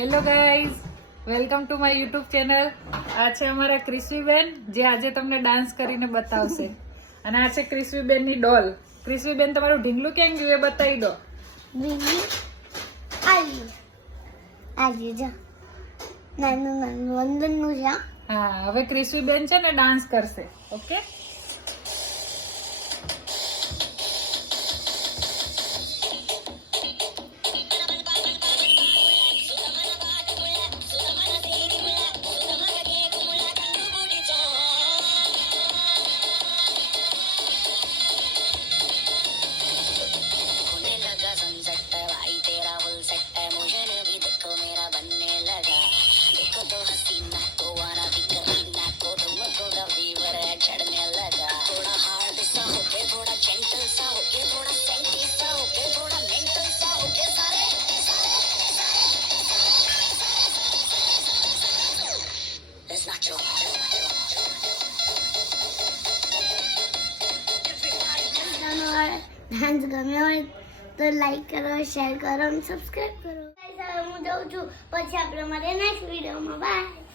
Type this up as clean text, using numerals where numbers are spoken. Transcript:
Hello guys, welcome to my YouTube channel. આ છે અમારા ક્રિસ્વીબેન જે આજે તમને ડાન્સ કરીને બતાવશે. અને આ છે ક્રિસ્વીબેનની ડોલ. ક્રિસ્વીબેન તમારું ઢીંગલું ક્યાં ગયું એ બતાવી દો. હા, હવે ક્રિસ્વીબેન છે ને ડાન્સ કરશે. ઓકે, ડાન્સ ગમ્યો હોય તો લાઈક કરો, શેર કરો અને સબસ્ક્રાઇબ કરો. હું જાઉં છું, પછી આપણે મળીએ નેક્સ્ટ વિડીયોમાં. બાય.